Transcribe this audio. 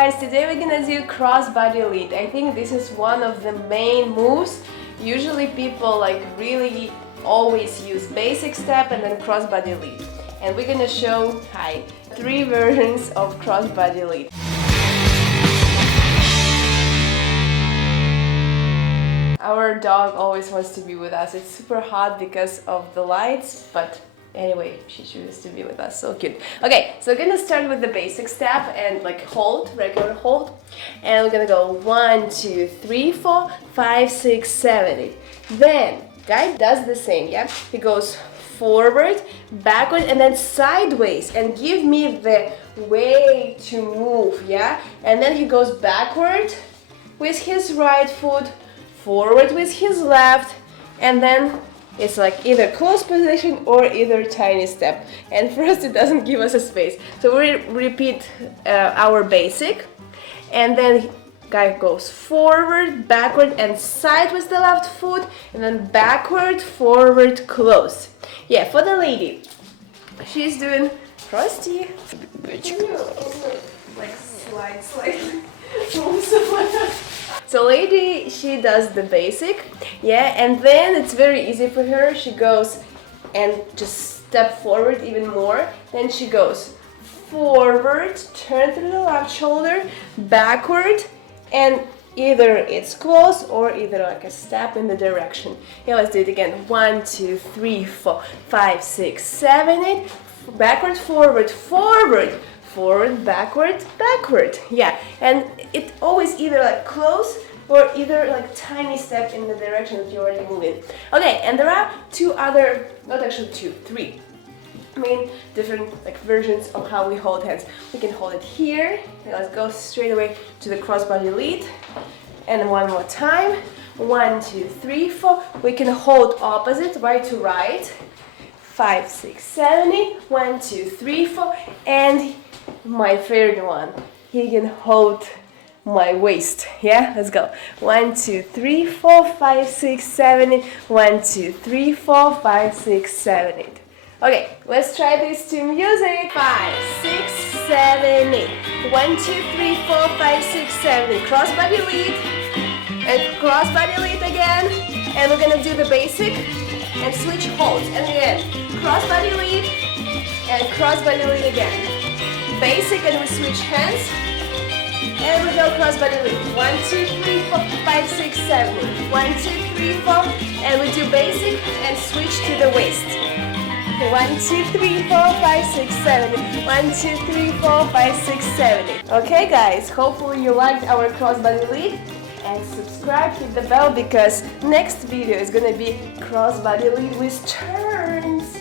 guys, today we're gonna do crossbody lead. I think this is one of the main moves. Usually people like really always use basic step and then crossbody lead. And we're gonna show 3 versions of crossbody lead. Our dog always wants to be with us. It's super hot because of the lights, but anyway, she chooses to be with us. So cute. Okay, so we're gonna start with the basic step and like hold, regular hold. And we're gonna go 1, 2, 3, 4, 5, 6, 7, 8. Then guy does the same, yeah? He goes forward, backward, and then sideways, and give me the way to move, yeah? And then he goes backward with his right foot, forward with his left, and then it's like either close position or either tiny step. And first it doesn't give us a space. So we repeat our basic, and then guy goes forward, backward, and side with the left foot, and then backward, forward, close. Yeah, for the lady, she's doing Frosty. Like slide. So lady, she does the basic, yeah, and then it's very easy for her. She goes and just step forward even more. Then she goes forward, turn through the left shoulder, backward, and either it's close or either like a step in the direction. Yeah, let's do it again. 1, 2, 3, 4, 5, 6, 7, 8. Backward, forward, forward. Forward, backward, backward. Yeah, and it always either like close or either like tiny step in the direction that you're already moving. Okay, and there are 2 other, not actually 2, 3 main different like versions of how we hold hands. We can hold it here. And let's go straight away to the crossbody lead. And one more time. 1, 2, 3, 4. We can hold opposite, right to right. 5, 6, 7, 8. 1, 2, 3, 4. And my favorite one, he can hold my waist. Yeah, let's go. 1, 2, 3, 4, 5, 6, 7, 8. 1, 2, 3, 4, 5, 6, 7, 8. Okay, let's try this to music. 5, 6, 7, 8. 1, 2, 3, 4, 5, 6, 7, 8. Crossbody lead and crossbody lead again. And we're gonna do the basic and switch holds. And again, crossbody lead and crossbody lead again. Basic and we switch hands. And we go crossbody lead. 1, 2, 3, 4, 5, 6, 7, 8. 1, 2, 3, 4. And we do basic and switch to the waist. 1, 2, 3, 4, 5, 6, 7, 8. 1, 2, 3, 4, 5, 6, 7, 8. Okay guys, hopefully you liked our crossbody lead. And subscribe, hit the bell because next video is gonna be crossbody lead with turns.